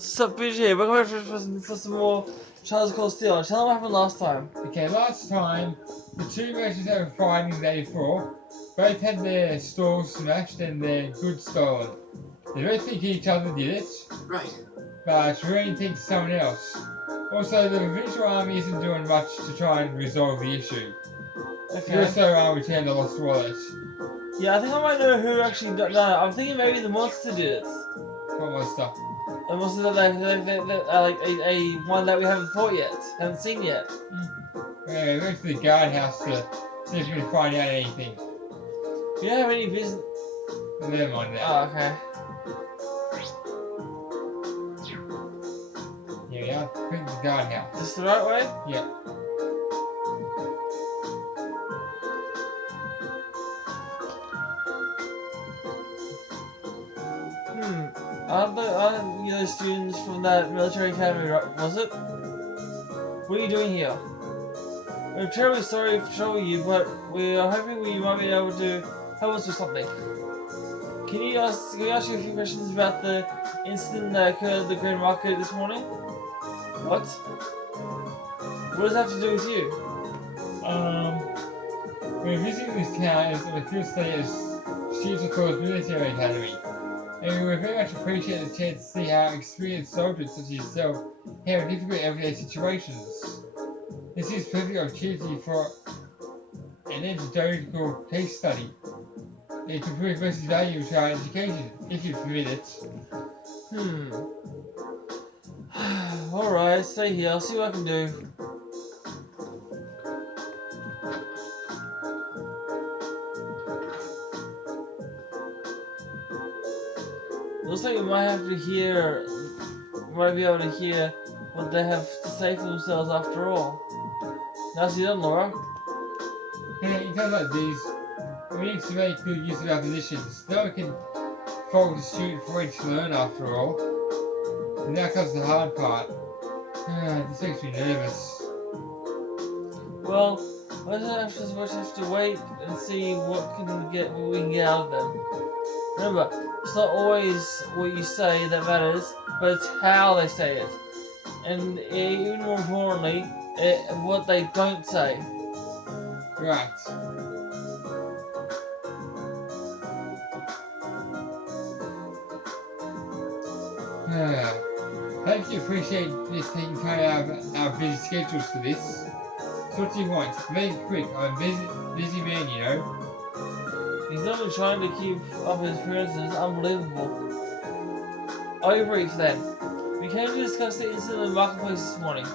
Sup, BG, we're going for some more Charles Cole Steel. Tell them what happened last time. Okay, last time, the two merchants that were fighting the day before both had their stalls smashed and their goods stolen. They both think each other did it, Right. but Shireen thinks someone else. Also, the provincial army isn't doing much to try and resolve the issue. Okay. You also returned the lost wallet. Yeah, I think I might know who actually did. No, I'm thinking maybe the monster did it. What monster? The monster that like a one that we haven't fought yet, haven't seen yet. Yeah, we went to the guardhouse to see if we can find out anything. You don't have any business. Never mind that. Oh, okay. Here we are. We're at the guardhouse. Is this the right way? Yeah. Aren't you those students from that military academy, right? Was it? What are you doing here? We're terribly sorry to trouble you, but we are hoping we might be able to help us with something. Can we ask you a few questions about the incident that occurred at the Grand Market this morning? What? What does that have to do with you? We're visiting this town as the first day as students of course military academy. And we very much appreciate the chance to see how experienced soldiers such as yourself handle difficult everyday situations. This is a perfect opportunity for an anecdotal case study. It can prove most valuable to our education, if you permit it. Alright, stay here, I'll see what I can do. Looks like we might be able to hear what they have to say for themselves after all. Nicely done, Laura. Hey, in times like these, we need to make good use of our positions. No one can fault a student for ready to learn after all. And now comes the hard part. This makes me nervous. Well, we'll just have to wait and see what we can get out of them. Remember, it's not always what you say that matters, but it's how they say it. And even more importantly, what they don't say. Right. Hope you appreciate this taking time out of our busy schedules for this. So what do you want? Make it quick. I'm a busy man, you know. He's not even trying to keep up his appearances. Unbelievable. Are you brief then? We came to discuss the incident in the marketplace this morning.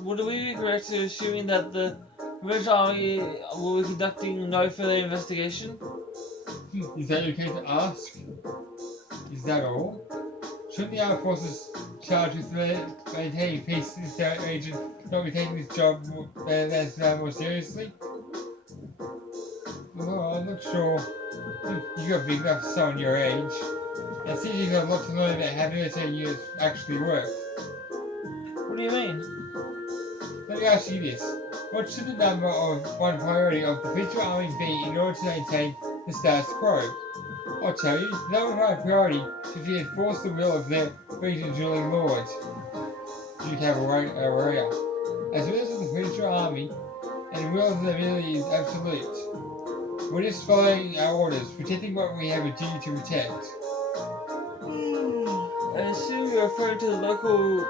Would we be correct in assuming that the British Army will be conducting no further investigation? Is that okay to ask? Is that all? Shouldn't the armed forces charged with maintaining peace in this region not be taking this job more seriously? Well, I'm not sure. You got big enough for someone your age. It seems you've got a lot to learn about how military units actually work. What do you mean? Let me ask you this. What should the number of one priority of the British Army be in order to maintain the status quo? I'll tell you, the number one priority should be to enforce the will of their region's ruling lords. Duke Aurora. As well as the British Army, and the will of the military is absolute. We're just following our orders, protecting what we have a duty to protect. I assume you're referring to the local...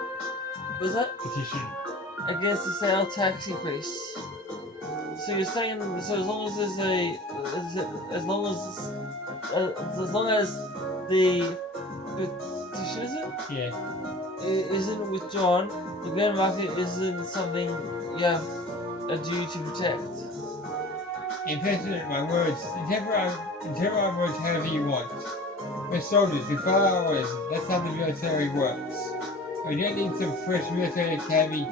Was that? Petition. Against the sale tax increase. So you're saying, so as long as there's as long as the petition, is it? Yeah. Isn't withdrawn, the Grand Market isn't something you have a duty to protect. Impertinent, my words. Interpret my words however you want. We're soldiers, we follow our orders. That's how the military works. We don't need some fresh military academy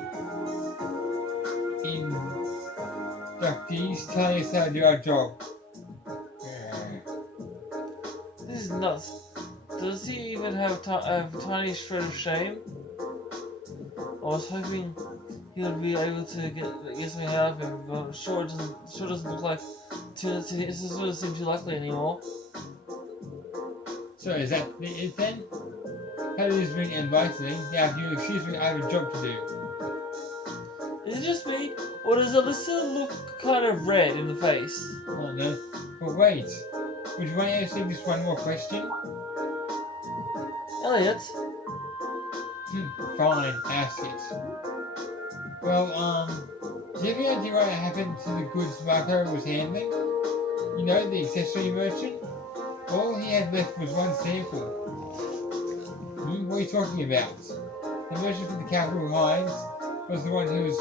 inductees telling us how to do our job. This is nuts. Does he even have a tiny shred of shame? I was hoping he would be able to get something out of him, but sure doesn't look like it doesn't seem too likely anymore. So is that it then? That is being enlightening. Now, if you excuse me, I have a job to do. Is it just me, or does Alyssa look kind of red in the face? Oh no. But wait. Would you want to ask me just one more question? Elliot, Fine, ask it. Well, do you have any idea what happened to the goods Marco was handling? You know, the accessory merchant? All he had left was one sample. What are you talking about? The merchant for the Capital Hides was the one who was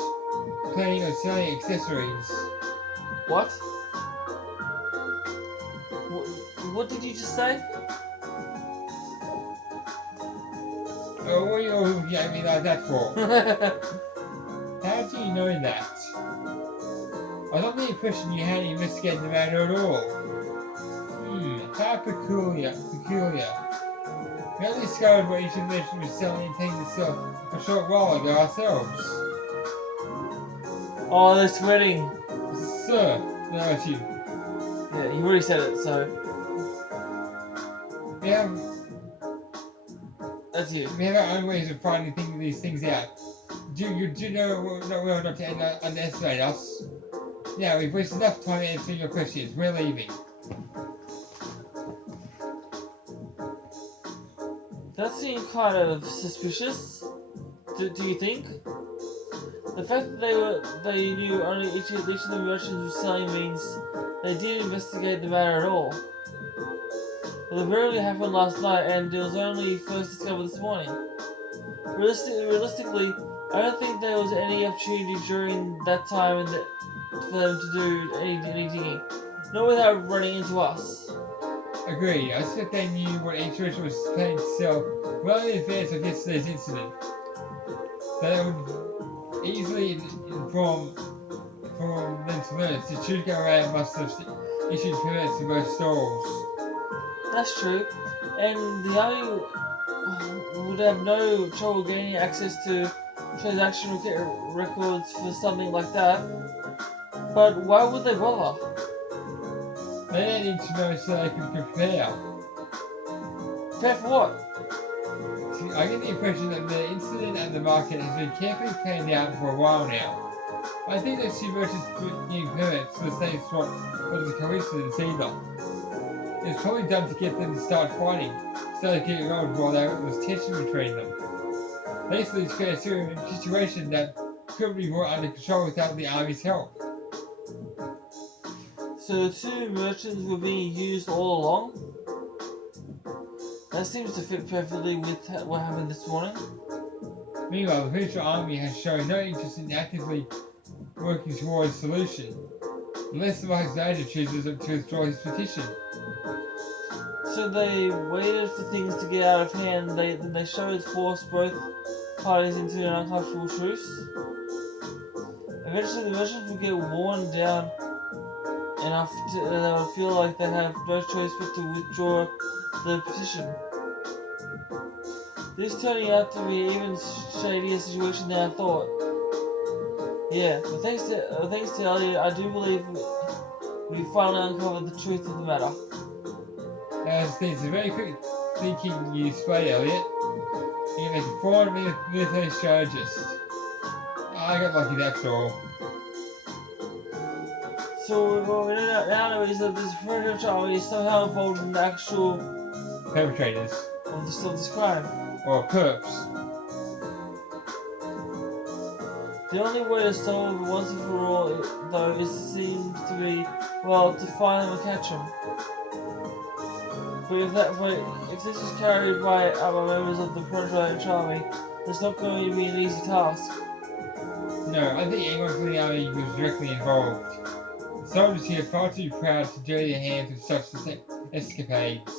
planning on selling accessories. what? What did you just say? Oh, what are you all looking at me like that for? How do you know that? I got the impression you hadn't investigated the matter at all. How peculiar. We only discovered what each merchant was selling and taking to sell a short while ago ourselves. Oh, this wedding. Sir, no, it's you. Yeah, you already said it, so that's you. We have our own ways of finding these things out. Do you know well not to underestimate us? Yeah, we've wasted enough time answering your questions. We're leaving. That seemed kind of suspicious. Do you think? The fact that they knew only each of the merchants was selling means they didn't investigate the matter at all. Well, the barely happened last night, and it was only first discovered this morning. Realistically, I don't think there was any opportunity during that time for them to do any digging. Not without running into us. Agreed. I suspect they knew what each merchant was planning to sell well in advance of yesterday's incident. They would easily inform them to learn. So Chuka Around must have issued permits to both stalls. That's true, and the army would have no trouble gaining access to transaction records for something like that. But why would they bother? They need to know so they can prepare. Prepare for what? See, I get the impression that the incident at the market has been carefully planned out for a while now. I think those two merchants put in permits for the same spot wasn't a coincidence either. It's probably done to get them to start fighting, so they get rolled while there was tension between them. Basically, it's created a serious situation that couldn't be brought under control without the army's help. So the two merchants were being used all along? That seems to fit perfectly with what happened this morning. Meanwhile, the Future Army has shown no interest in actively working towards a solution, unless the Vice Major chooses to withdraw his petition. So they waited for things to get out of hand, then they showed force both parties into an uncomfortable truce. Eventually the merchants would get worn down enough that they would feel like they have no choice but to withdraw the petition. This turning out to be an even shadier situation than I thought. Yeah, but thanks to Elliot, I do believe we finally uncovered the truth of the matter. It's a very quick thinking you display, Elliot. You make a foreign military strategist. I got lucky, that's all. So what we now know is that this French army is somehow involved in the actual Perpetrators. of this crime. Or perps. The only way to solve it once and for all, though, seems to be, well, to find them and catch them. But if this is carried by members of the French army, it's not going to be an easy task. No, I think anyone from the army was directly involved. The soldiers here are far too proud to dirty their hands with such escapades.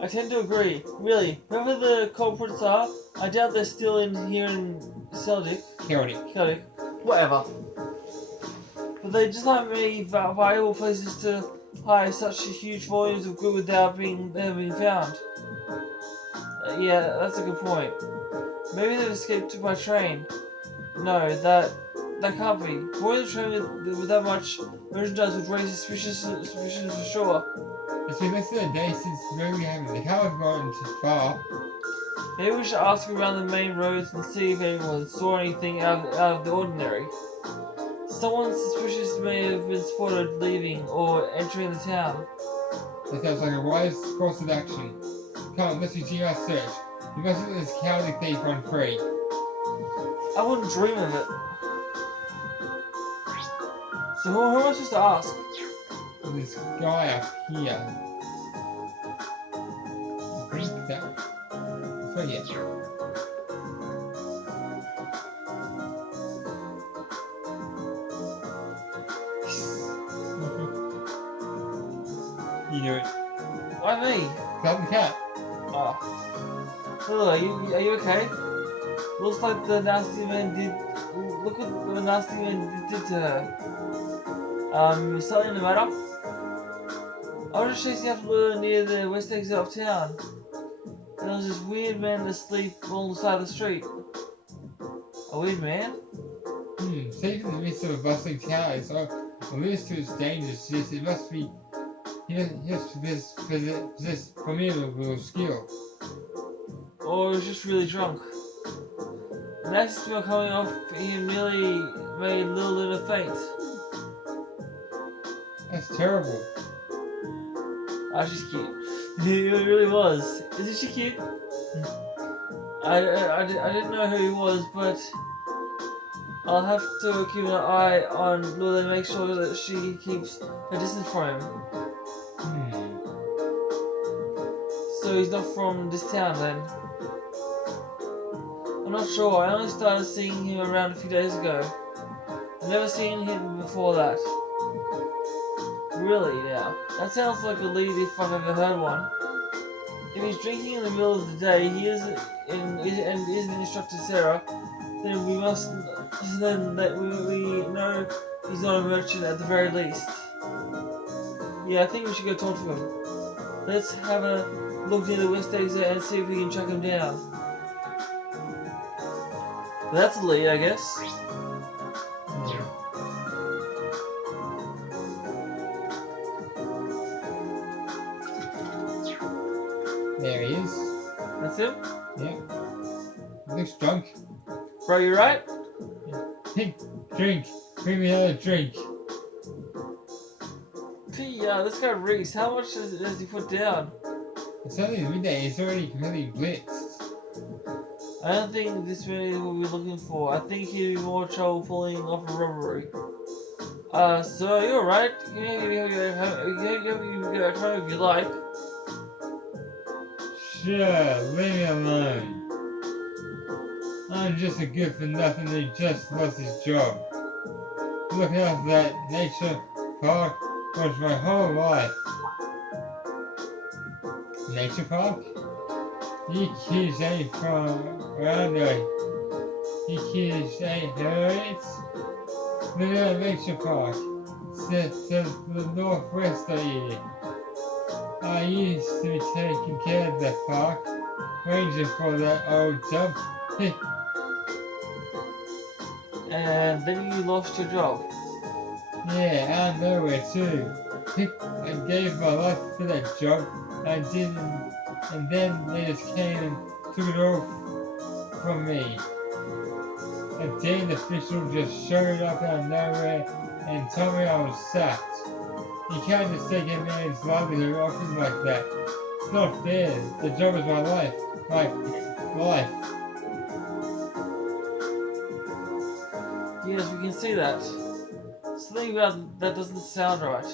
I tend to agree. Really, whoever the culprits are, I doubt they're still here in Celtic. Celtic. Whatever. But they just aren't many viable places to hide such huge volumes of goods without being found. Yeah, that's a good point. Maybe they've escaped by train. No, that can't be. Boarding the train with that much merchandise would raise suspicions for sure. It's been less than a day since we haven't. The car has gone too far. Maybe we should ask around the main roads and see if anyone saw anything out of the ordinary. Someone suspicious may have been spotted leaving or entering the town. That sounds like a wise course of action. Come on, let's resume our search. We must let this cowardly thief run free. I wouldn't dream of it. So who am I supposed to ask? This guy up here. I think that. It's right here. You do it. Why me? Grab the cat. Oh. Hello, are you okay? Looks like the nasty man did. Look what the nasty man did to her. Is something the matter? I was just chasing after her near the west exit of town. And there was this weird man asleep on the side of the street. A weird man? Safe in the midst of a bustling town is almost to its dangers. Yes, it must be. He possess formidable skill. Or he was just really drunk. The nasty smell coming off him nearly made Little Luna faint. That's terrible. Oh, she's cute. It really was. Isn't she cute? I didn't know who he was, but I'll have to keep an eye on Lula and make sure that she keeps her distance from him. So he's not from this town then? I'm not sure. I only started seeing him around a few days ago. I've never seen him before that. Really now? That sounds like a lead if I've ever heard one. If he's drinking in the middle of the day, he is and isn't instructed Sarah, then we must then that we know he's not a merchant at the very least. Yeah, I think we should go talk to him. Let's have a look near the west exit and see if we can track him down. That's a lead, I guess. There he is. That's him? Yeah. He looks drunk. Bro, you right? Hey, drink. Bring me another drink. This guy Reese, how much does he put down? It's only midday. He's already completely blitzed. I don't think this many will be looking for. I think he'd be more trouble pulling off a robbery. So you're right. You can go home if you like. Sure, leave me alone. I'm just a good for nothing who just lost his job. Looking after that nature park was my whole life. Nature park? You kids ain't from around there. You kids ain't heard it? Look at nature park. It's to the northwest of here. I used to be taking care of that park, ranging for that old job. And then you lost your job. Yeah, out of nowhere too. I gave my life to that job, and then they just came and took it all from me. A damn official just showed up out of nowhere and told me I was sacked. You can't just take a man's livelihood off him like that. It's not fair. The job is my life. My life. Yes, we can see that. Something about that doesn't sound right.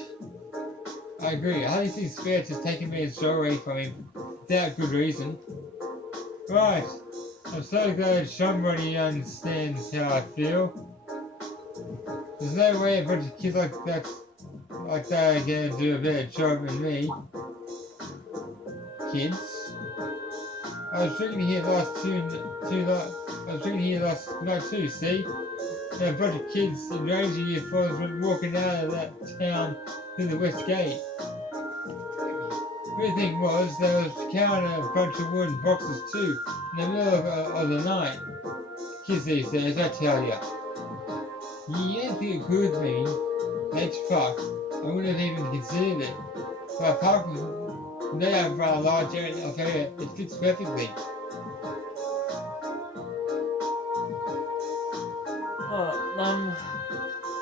I agree. I don't think it's fair to take a man's job away from him without good reason. Right. I'm so glad somebody understands how I feel. There's no way a bunch of kids like that are gonna do a better job than me. Kids. I was drinking here last night too, see? And a bunch of kids in Ranger uniforms were walking out of that town through the west gate. Weird thing was, they was carrying a bunch of wooden boxes too, in the middle of the night. Kids these days, I tell ya. You don't think it could mean Nature Park. I wouldn't have even considered it. The park was laid out for a large area of area. It fits perfectly.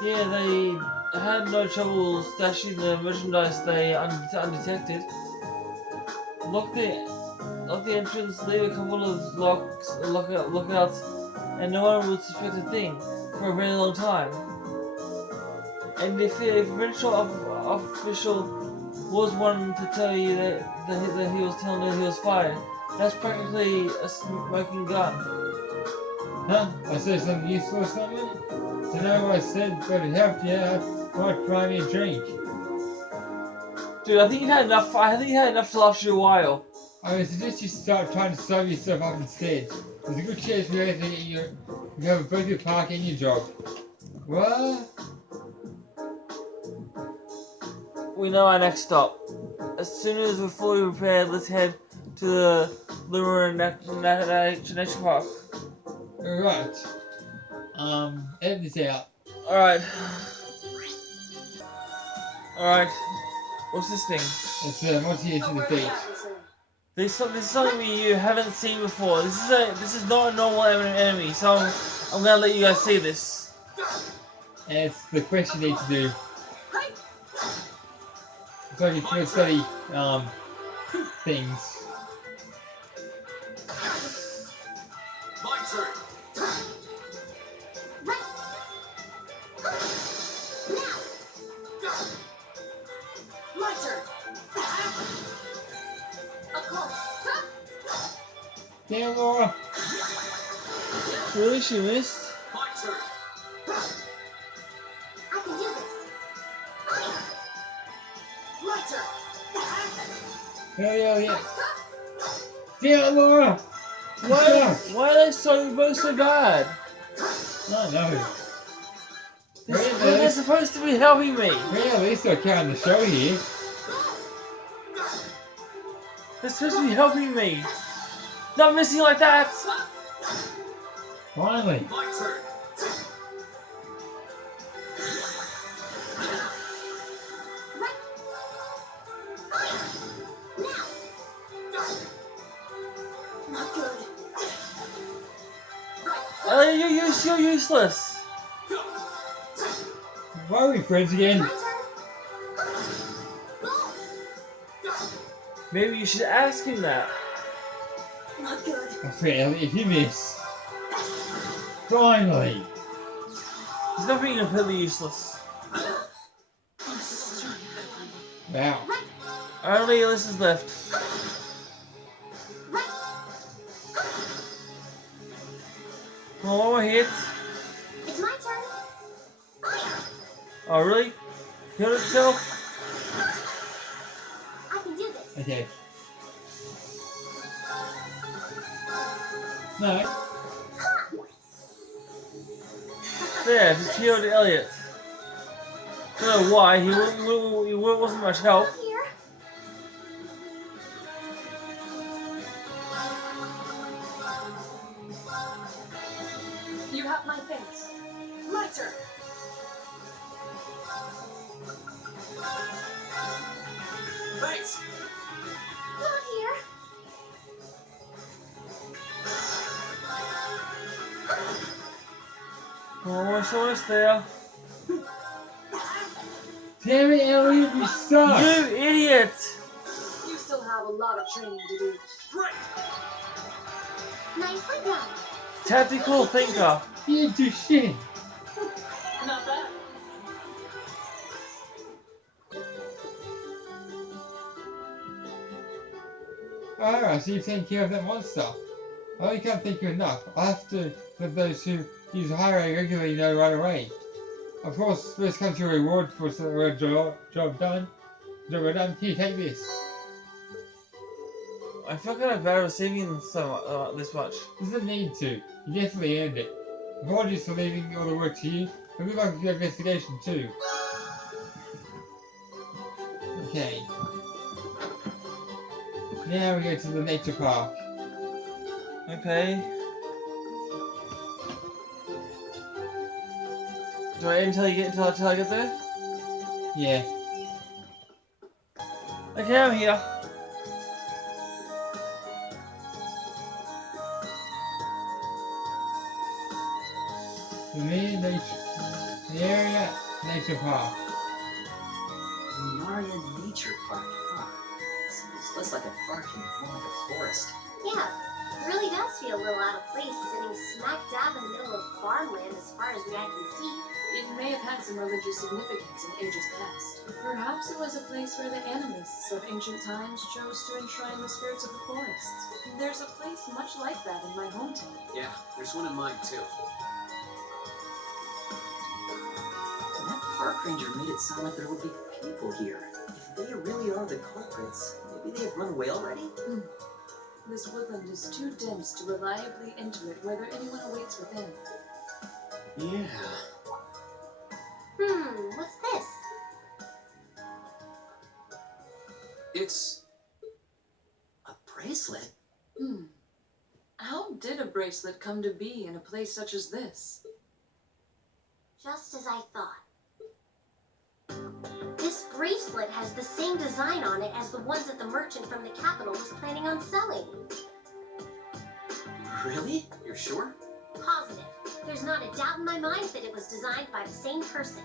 Yeah, they had no trouble stashing the merchandise they undetected. Lock the entrance, leave a couple of lookouts, and no one would suspect a thing for a very long time. And if a provincial official was one to tell you that he was telling you he was fired, that's practically a smoking gun. Huh? I said something useful or something? To know what I said, but it helped you out. Might try me a drink. Dude, I think you had enough. I think you had enough to last you a while. I would suggest you start trying to solve yourself up instead. There's a good chance we have both your park and your job. What? We know our next stop. As soon as we're fully prepared, let's head to the Lumber Nature Park. Alright. Edit this out. Alright. Alright. What's this thing? It's what's here to the feet. This is something you haven't seen before. This is not a normal enemy, so I'm gonna let you guys see this. And it's the quest you need to do. It's like your first study things. My turn. My turn. Of course. Damn, Laura. Really, she missed? My turn. I can do this. My turn. Hell yeah. Damn, Laura. Why are they both so bad? Oh no. They're supposed to be helping me. Well, at least they're carrying the show here. They're supposed to be helping me. Not missing like that. Finally. My turn. Not good. You're useless. Why are we friends again? My turn. Maybe you should ask him that. Not good. I fail if you miss. Finally. There's nothing completely useless. Wow. Only Alyssa is left. Come on, one more hit. It's my turn. Oh, really? Killed itself? I can do this. Okay. No. There, just healed Elliot. Don't know why, he wasn't much help. Here. You have my thanks. My turn. Thanks. Not here. Oh, so it's there. Damn it, Elliot, you suck! You idiot! You still have a lot of training to do. Great. Nicely done. Tactical thinker. You didn't do shit. Not bad. Alright, so you've taken care of that monster. I only can't think of enough. I have to let those who use the highway regularly know right away. Of course, first comes your reward for the job done. Job well done. Here, take this. I feel kind of bad receiving this much. Doesn't need to. You definitely earned it. Apologies for leaving all the work to you. And good luck with your investigation too. Okay. Now we go to the nature park. Okay. Do I end until I get there? Yeah. Okay, I'm here. The main nature, the area nature park. Lunaria Nature Park, huh? Seems less like a park and more like a forest. Yeah, it really does feel a little out of place sitting smack dab in the middle of farmland as far as the eye can see. It may have had some religious significance in ages past. Perhaps it was a place where the animists of ancient times chose to enshrine the spirits of the forests. There's a place much like that in my hometown. Yeah, there's one in mine too. That park ranger made it sound like there would be people here. If they really are the culprits, maybe they have run away already? This woodland is too dense to reliably enter it whether anyone awaits within. Yeah. What's this? It's a bracelet. How did a bracelet come to be in a place such as this? Just as I thought. This bracelet has the same design on it as the ones that the merchant from the capital was planning on selling. Really? You're sure? Positive. There's not a doubt in my mind that it was designed by the same person.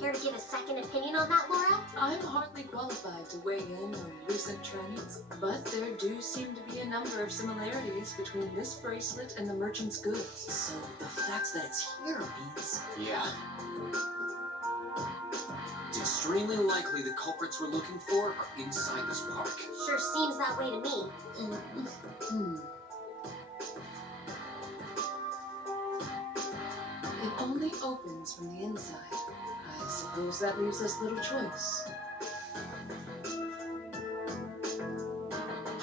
Care to give a second opinion on that, Laura? I'm hardly qualified to weigh in on recent trends, but there do seem to be a number of similarities between this bracelet and the merchant's goods. So the fact that it's here means... Yeah. It's extremely likely the culprits we're looking for are inside this park. Sure seems that way to me. It only opens from the inside. I suppose that leaves us little choice.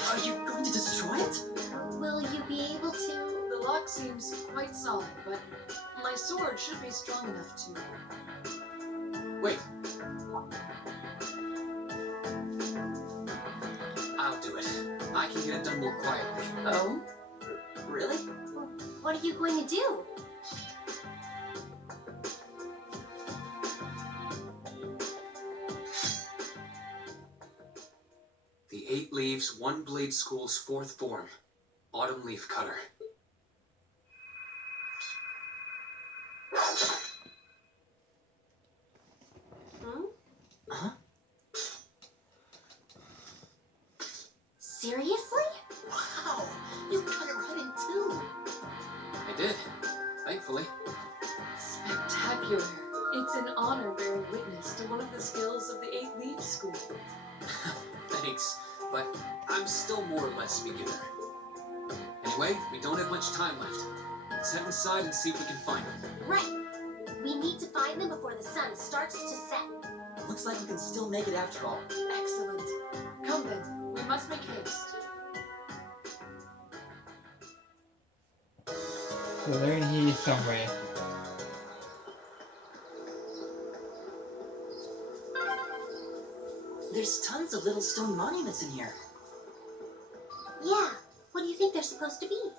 Are you going to destroy it? Will you be able to? The lock seems quite solid, but my sword should be strong enough to... Wait. I'll do it. I can get it done more quietly. Oh? Really? What are you going to do? The 8 Leaves, 1 Blade School's 4th form. Autumn Leaf Cutter. Huh? Seriously? Wow! You cut it right in two! I did. Thankfully. Spectacular. It's an honor bearing witness to one of the skills of the 8 Leaves School. Thanks, but I'm still more or less beginner. Anyway, we don't have much time left. Let's head inside and see if we can find them. Right. We need to find them before the sun starts to set. Looks like we can still make it after all. Excellent. Come then, we must make haste. So they're in here somewhere. There's tons of little stone monuments in here. Yeah. What do you think they're supposed to be?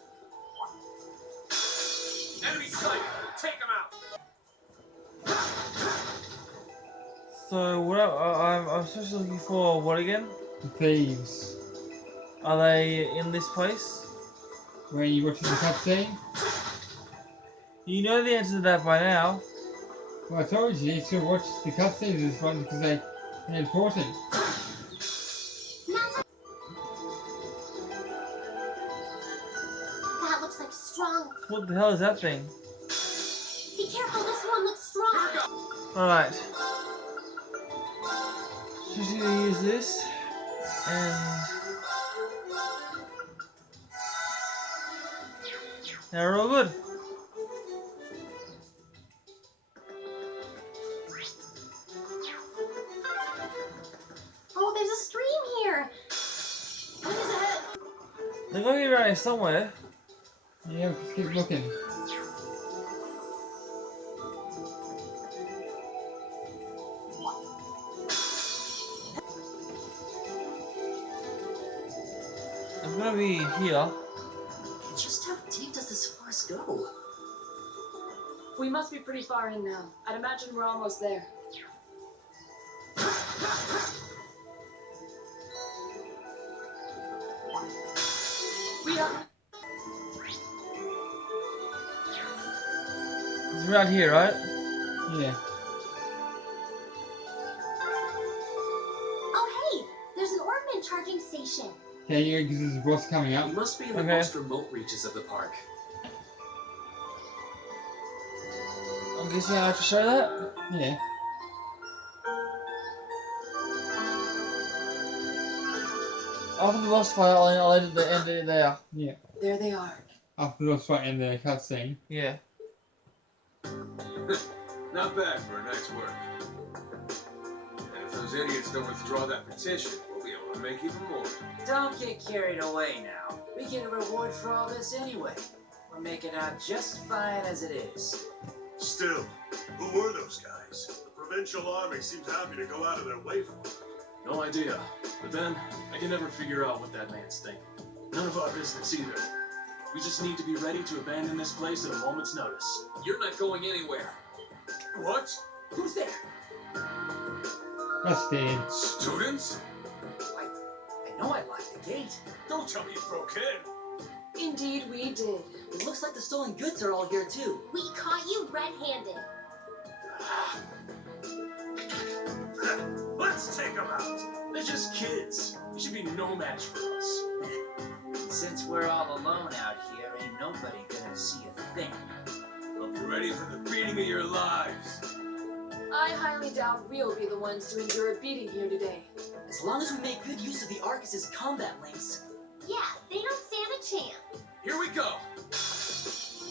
Enemy sighted! Take them out! So what? I'm supposed to be looking for what again? The thieves. Are they in this place? Where you watching the cutscene? You know the answer to that by now. Well, I told you to watch the cutscenes of this one because they're important. That looks like strong. What the hell is that thing? Be careful, this one looks strong. Alright. Just gonna use this and now we're all good. Oh, there's a stream here. What is it? They're going to be around here somewhere. Yeah, just keep looking. It's gonna be here. Just how deep does this forest go? We must be pretty far in now. I'd imagine we're almost there. It's around here, right? Yeah. Oh, hey! There's an Ornament charging station. There you go, because there's a boss coming up. We must be in the Okay. most remote reaches of the park. I'm guessing I have to show that? Yeah. After the boss fight, I'll edit the end it there. Yeah. There they are. After the boss fight and the cutscene. Yeah. Not bad for a night's work. And if those idiots don't withdraw that petition, we'll be able to make even more. Don't get carried away now. We get a reward for all this anyway. We're making out just fine as it is. Still, who were those guys? The provincial army seems happy to go out of their way for them. No idea. But then, I can never figure out what that man's thinking. None of our business either. We just need to be ready to abandon this place at a moment's notice. You're not going anywhere. What? Who's there? That's Dan. Students? I know I locked the gate. Don't tell me you broke in. Indeed, we did. It looks like the stolen goods are all here too. We caught you red-handed. Let's take them out. They're just kids. You should be no match for us. Since we're all alone out here, ain't nobody gonna see a thing. Hope you're ready for the beating of your lives. I highly doubt we'll be the ones to endure a beating here today. As long as we make good use of the Arcus's combat links. Yeah, they don't stand a chance. Here we go.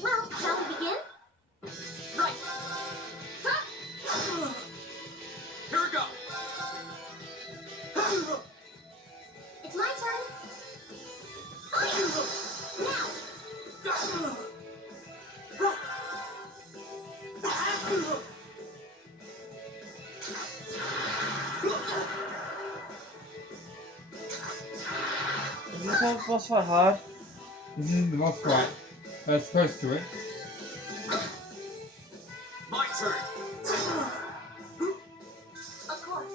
Well, shall we begin? Right. Here we go. It's my turn. Now! Is this one boss fight hard? This isn't the boss fight. That's supposed to it. My turn. Of course.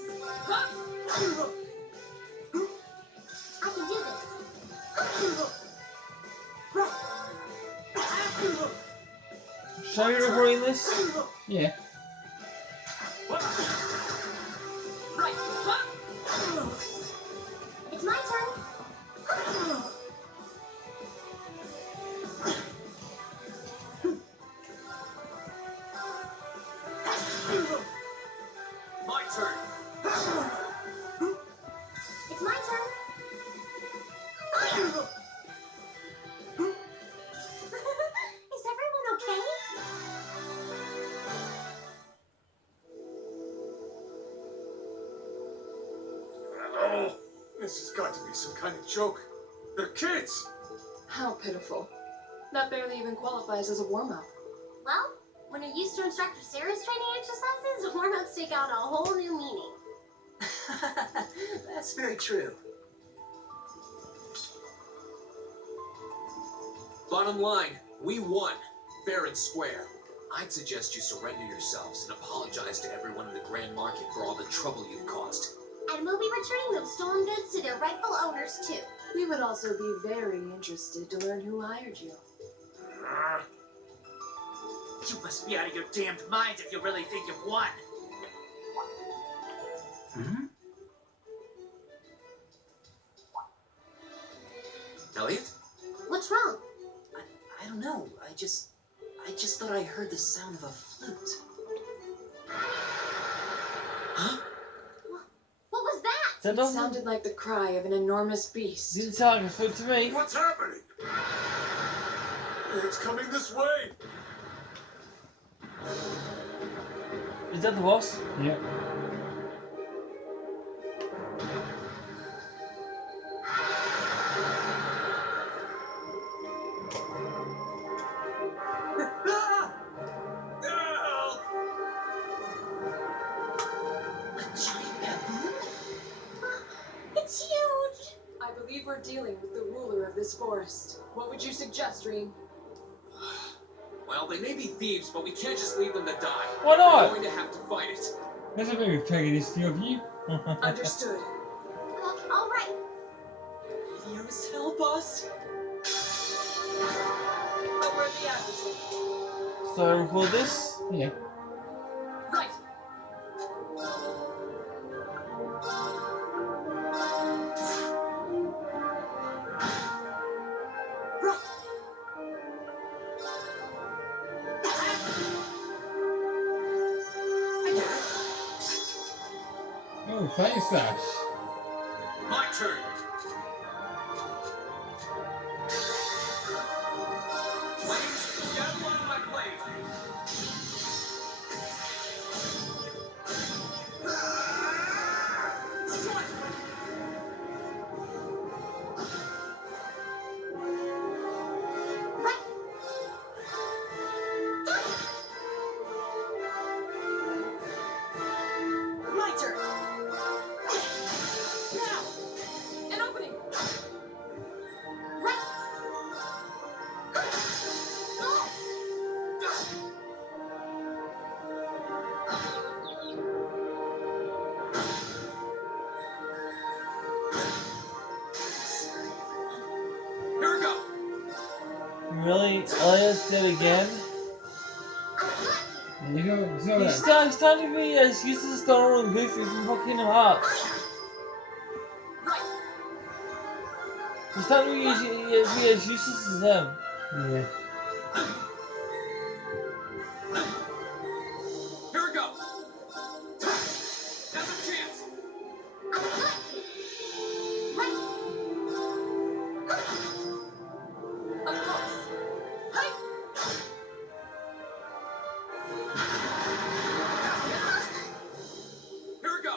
I can do this. Show you recording this? Yeah. Right. It's my turn. My turn. It's my turn. Is everyone okay? Oh, this has got to be some kind of joke. They're kids. How pitiful. That barely even qualifies as a warm-up. Well, when you're used to Instructor Sarah's training exercises, warm-ups take on a whole new meaning. That's very true. Bottom line, we won. Fair and square. I'd suggest you surrender yourselves and apologize to everyone in the Grand Market for all the trouble you've caused. And we'll be returning those stolen goods to their rightful owners, too. We would also be very interested to learn who hired you. You must be out of your damned minds if you really think you've won. Elliot? What's wrong? I don't know. I just thought I heard the sound of a flute. Huh? What was that? That It doesn't sounded like the cry of an enormous beast. didn't sound like a food to me. What's happening? It's coming this way. Is that the boss? Yep. Help! A giant baboon? It's huge! I believe we're dealing with the ruler of this forest. What would you suggest, Reem? Well, they may be thieves, but we can't just leave them to die. Why not? We're going to have to fight it. That's a very protagonist of you. Understood. All right. Idios, help us! So I record this? Yeah. Right. Oh, Fire Slash. My turn. Flames, gather on my blade. Strike! My turn. Now, an opening. Here we go. Really? Elias did again? You know He's that. starting to be as useless as Donald and Goofy from fucking Hearts. He's starting to be as useless as them. Yeah. Here we go. Now's a chance. Of course. Hi. Here we go.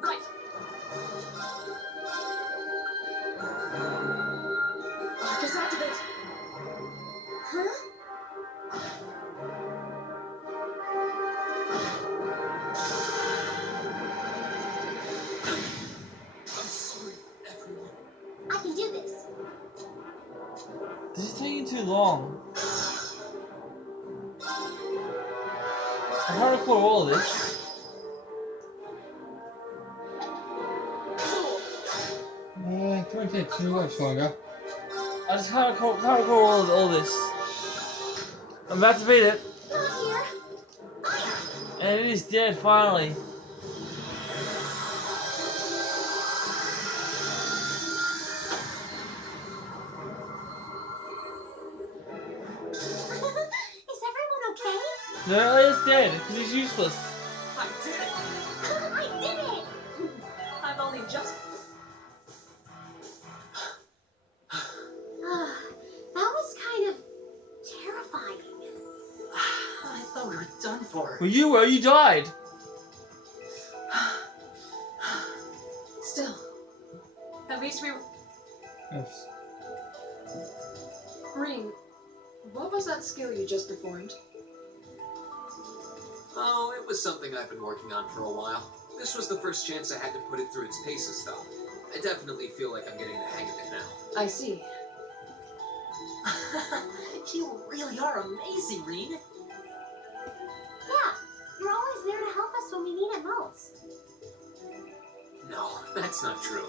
Right. Arcus activate. I'm sorry, everyone. I can do this. This is taking too long. I can't record all of this. It won't take too much longer. I just can't record all this. I'm about to beat it. Not here. And it is dead, finally. Is everyone okay? No, it's dead, because he's useless. I did it. I did it! I've only just. That was kind of terrifying. I thought we were done for. Well, you died. Still. At least we. Oops. Reem, what was that skill you just performed? Oh, it was something I've been working on for a while. This was the first chance I had to put it through its paces, though. I definitely feel like I'm getting the hang of it now. I see. You really are amazing, Reen. Yeah, you're always there to help us when we need it most. No, that's not true.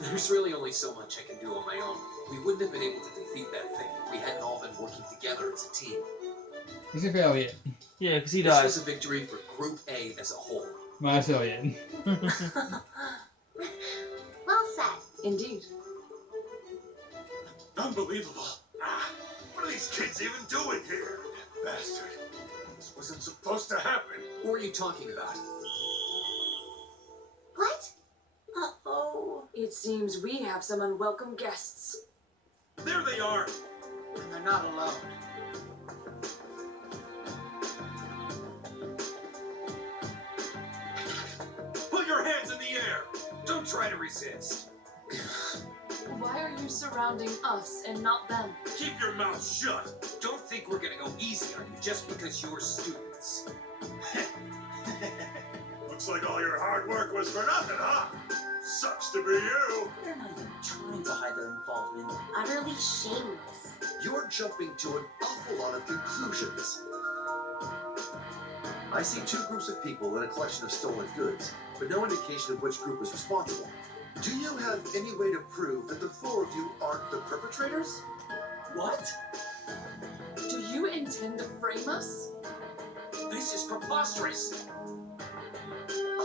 There's really only so much I can do on my own. We wouldn't have been able to defeat that thing if we hadn't all been working together as a team. He's a failure. Yeah, because he This died. was a victory for Group A as a whole. My failure. Well said. Indeed. Unbelievable. What are these kids even doing here? Bastard. This wasn't supposed to happen. Who are you talking about? What? Uh-oh. It seems we have some unwelcome guests. There they are. And they're not alone. Put your hands in the air. Don't try to resist. Why are you surrounding us and not them? Keep your mouth shut. Don't think we're gonna go easy on you just because you're students. Looks like all your hard work was for nothing, huh? Sucks to be you. They're not even trying to hide their involvement. Utterly shameless. You're jumping to an awful lot of conclusions. I see two groups of people in a collection of stolen goods, but no indication of which group is responsible. Do you have any way to prove that the four of you aren't the perpetrators? What? Do you intend to frame us? This is preposterous.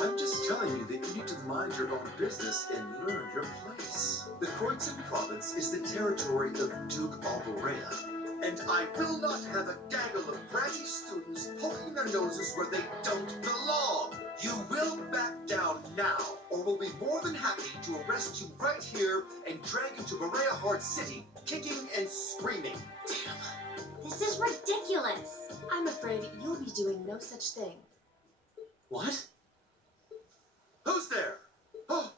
I'm just telling you that you need to mind your own business and learn your place. The Kroitzen province is the territory of Duke Alborea, and I will not have a gaggle of bratty students poking their noses where they don't belong. You will back down now, or we'll be more than happy to arrest you right here and drag you to Berea Hard City, kicking and screaming. Damn. This is ridiculous. I'm afraid you'll be doing no such thing. What? Who's there? Oh,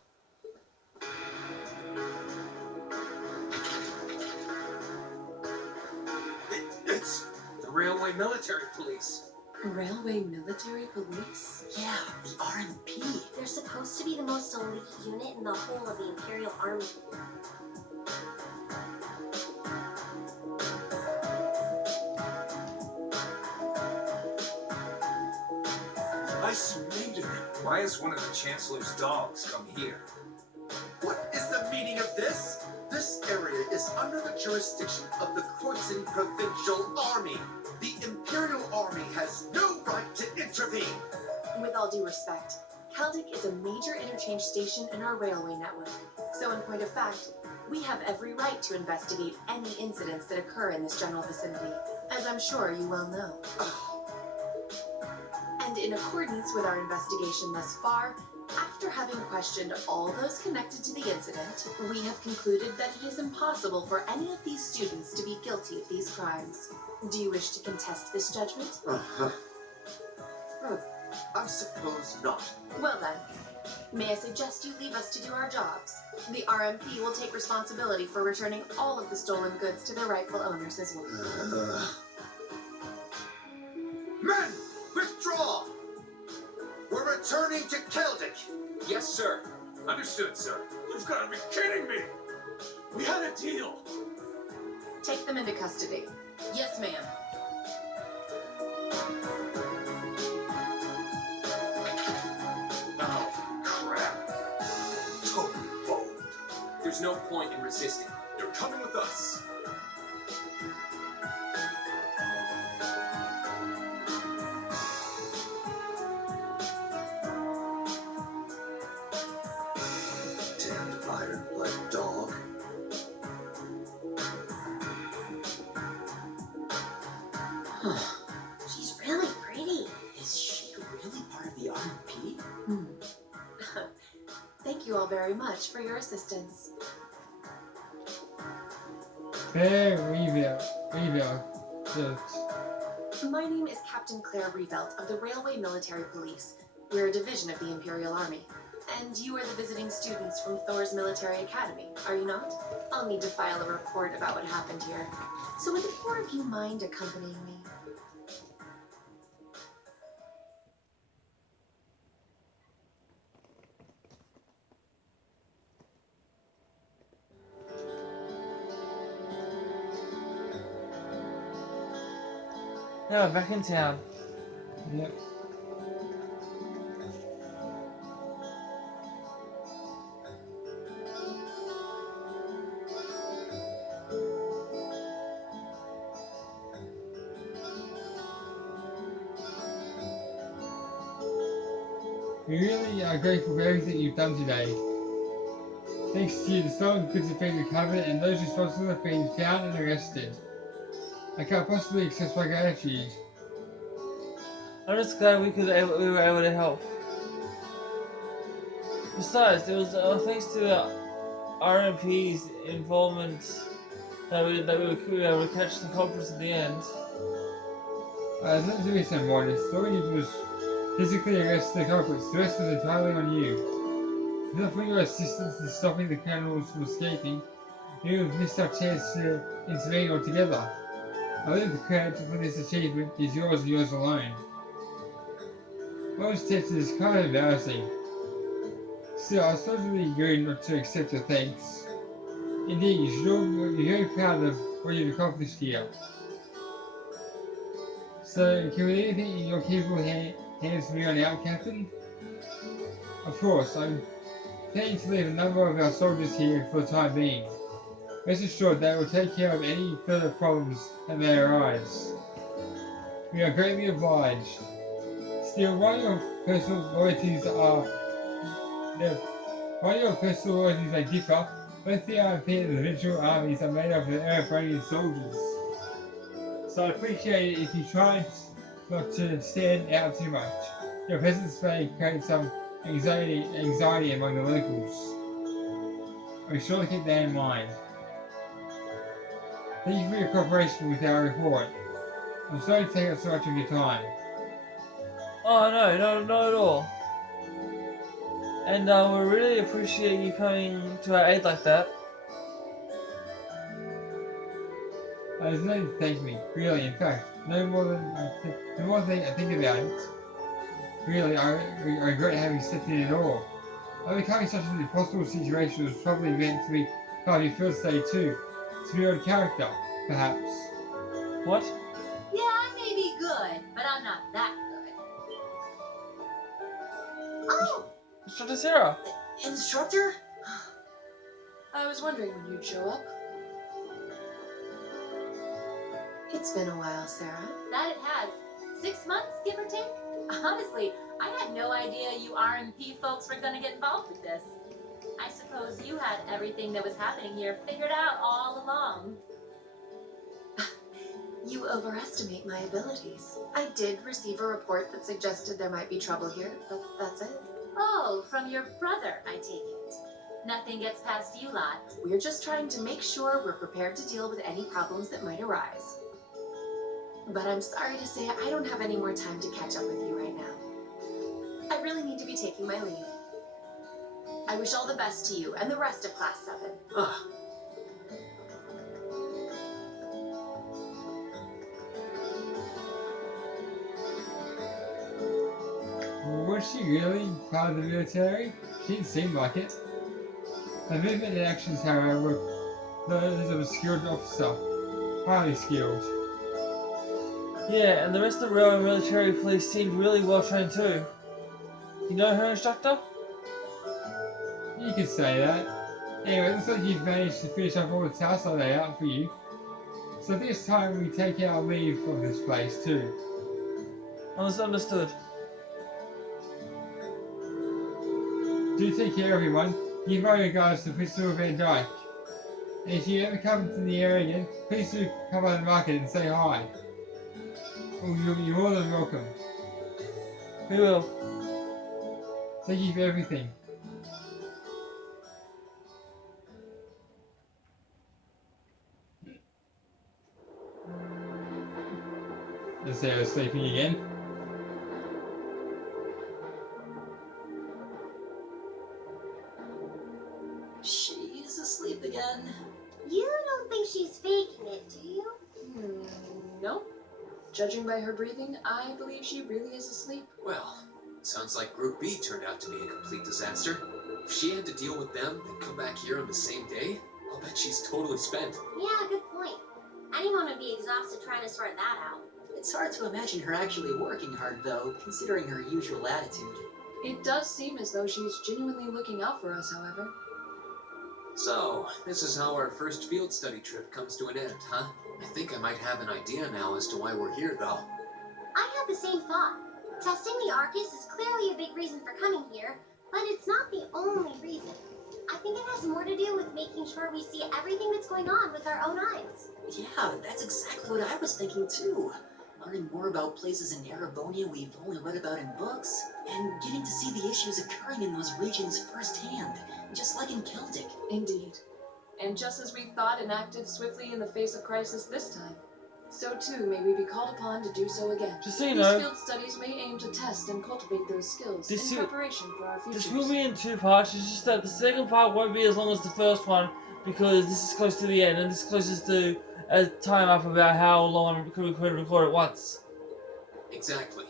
It's the Railway Military Police. Railway Military Police? Yeah, the RMP. They're supposed to be the most elite unit in the whole of the Imperial Army. I see Maiden. Why has one of the Chancellor's dogs come here? what is the meaning of this? This area is under the jurisdiction of the Kroitzen Provincial Army. The Imperial Army has no right to intervene. With all due respect, Caldic is a major interchange station in our railway network. So in point of fact, we have every right to investigate any incidents that occur in this general vicinity, as I'm sure you well know. And in accordance with our investigation thus far, after having questioned all those connected to the incident, we have concluded that it is impossible for any of these students to be guilty of these crimes. Do you wish to contest this judgment? I suppose not. Well then, may I suggest you leave us to do our jobs? The RMP will take responsibility for returning all of the stolen goods to their rightful owners as well. Men, withdraw! We're returning to Keldic. Yes, sir. Understood, sir. You've got to be kidding me. We had a deal. Take them into custody. Yes, ma'am. Oh, crap. Totally bold. There's no point in resisting. You're coming with us. Damned iron-blood dog. She's really pretty. Is she really part of the RMP? Thank you all very much for your assistance. Claire Reville. My name is Captain Claire Revelt of the Railway Military Police. We're a division of the Imperial Army. And you are the visiting students from Thor's Military Academy, are you not? I'll need to file a report about what happened here. So would the four of you mind accompanying me? Now we're back in town. Yep. We really are grateful for everything you've done today. Thanks to you, the stolen goods have been recovered and those responsible have been found and arrested. I can't possibly express my gratitude. I'm just glad we were able to help. Besides, it was thanks to the RMP's involvement that we were able to catch the culprits at the end. Let me be so modest. All you did was physically arrest the culprits. The rest was entirely on you. If not for your assistance in stopping the criminals from escaping, we would have missed our chance to intervene altogether. I believe the credit for this achievement is yours and yours alone. What was tested is kind of embarrassing. Still, I suppose it would be rude not to accept your thanks. Indeed, you should all be very proud of what you've accomplished here. So, can we leave anything in your capable hands from here on out, Captain? Of course, I'm planning to leave a number of our soldiers here for the time being. Rest assured they will take care of any further problems that may arise. We are greatly obliged. Still, while your personal loyalties may differ, both the RP and the Provincial armies are made up of Erebronian soldiers. So I'd appreciate it if you tried not to stand out too much. Your presence may create some anxiety among the locals. I'll be sure to keep that in mind. Thank you for your cooperation with our report. I'm sorry to take up so much of your time. Oh no, not at all. And we really appreciate you coming to our aid like that. There's no need to thank me, really. In fact, the more I think about it, really, I regret having stepped in at all. Overcoming such an impossible situation was probably meant to be part of your field study too. To build character, perhaps. What? Yeah, I may be good, but I'm not that good. Oh! Instructor Sarah! Instructor? I was wondering when you'd show up. It's been a while, Sarah. That it has. 6 months, give or take? Honestly, I had no idea you RMP folks were gonna get involved with this. I suppose you had everything that was happening here figured out all along. You overestimate my abilities. I did receive a report that suggested there might be trouble here, but that's it. Oh, from your brother, I take it. Nothing gets past you lot. We're just trying to make sure we're prepared to deal with any problems that might arise. But I'm sorry to say I don't have any more time to catch up with you right now. I really need to be taking my leave. I wish all the best to you and the rest of Class 7. Ugh. Was she really part of the military? She didn't seem like it. Her movement and actions, however, were those of a skilled officer. Highly skilled. Yeah, and the rest of the Royal Military Police seemed really well trained too. You know her, Instructor? You could say that. Anyway, it looks like you've managed to finish up all the tasks I laid out for you. So this time we take our leave of this place too. Understood. Do take care, everyone. Give my regards to Principal Van Dyke. And if you ever come to the area again, please do come by the market and say hi. Oh, you're more than welcome. We will. Thank you for everything. Is Sarah sleeping again? She's asleep again. You don't think she's faking it, do you? Nope. Judging by her breathing, I believe she really is asleep. Well, sounds like Group B turned out to be a complete disaster. If she had to deal with them and come back here on the same day, I'll bet she's totally spent. Yeah, good point. Anyone would be exhausted trying to sort that out. It's hard to imagine her actually working hard, though, considering her usual attitude. It does seem as though she's genuinely looking out for us, however. So, this is how our first field study trip comes to an end, huh? I think I might have an idea now as to why we're here, though. I had the same thought. Testing the Arcus is clearly a big reason for coming here, but it's not the only reason. I think it has more to do with making sure we see everything that's going on with our own eyes. Yeah, that's exactly what I was thinking too. Learning more about places in Erebonia we've only read about in books, and getting to see the issues occurring in those regions firsthand, just like in Celtic. Indeed. And just as we thought and acted swiftly in the face of crisis this time, so too may we be called upon to do so again. Just so you These know, field studies may aim to test and cultivate those skills in preparation for our futures. this will be in 2 parts. It's just that the second part won't be as long as the first one because this is close to the end and this is closest to a time up about how long we could record at once. Exactly.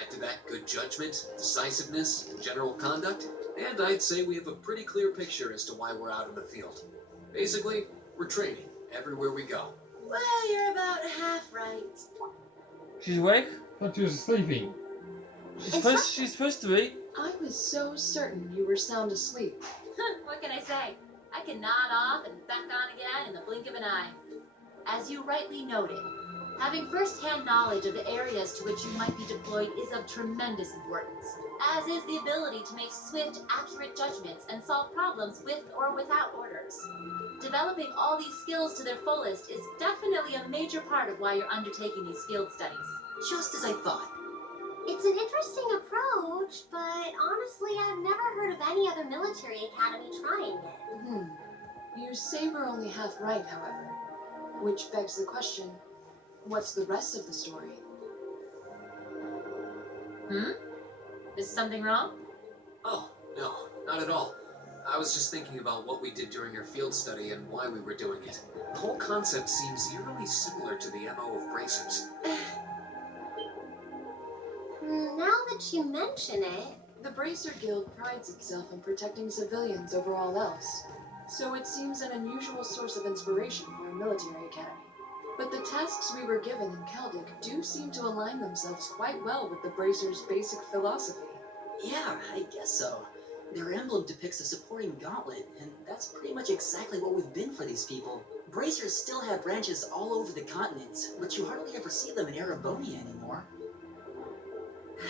Add to that good judgment, decisiveness, and general conduct, and I'd say we have a pretty clear picture as to why we're out in the field. Basically, we're training everywhere we go. Well, you're about half right. She's awake? Thought you was sleeping. She's supposed to be. I was so certain you were sound asleep. What can I say? I can nod off and back on again in the blink of an eye. As you rightly noted, having first-hand knowledge of the areas to which you might be deployed is of tremendous importance, as is the ability to make swift, accurate judgments and solve problems with or without orders. Developing all these skills to their fullest is definitely a major part of why you're undertaking these field studies. Just as I thought. It's an interesting approach, but honestly, I've never heard of any other military academy trying it. You say we're only half right, however. Which begs the question, what's the rest of the story? Is something wrong? Oh, no, not at all. I was just thinking about what we did during our field study and why we were doing it. The whole concept seems eerily similar to the MO of bracers. Now that you mention it, The Bracer Guild prides itself on protecting civilians over all else, so it seems an unusual source of inspiration for a military academy. But the tasks we were given in Celtic do seem to align themselves quite well with the Bracer's basic philosophy. Yeah, I guess so. Their emblem depicts a supporting gauntlet, and that's pretty much exactly what we've been for these people. Bracers still have branches all over the continent, but you hardly ever see them in Erebonia anymore.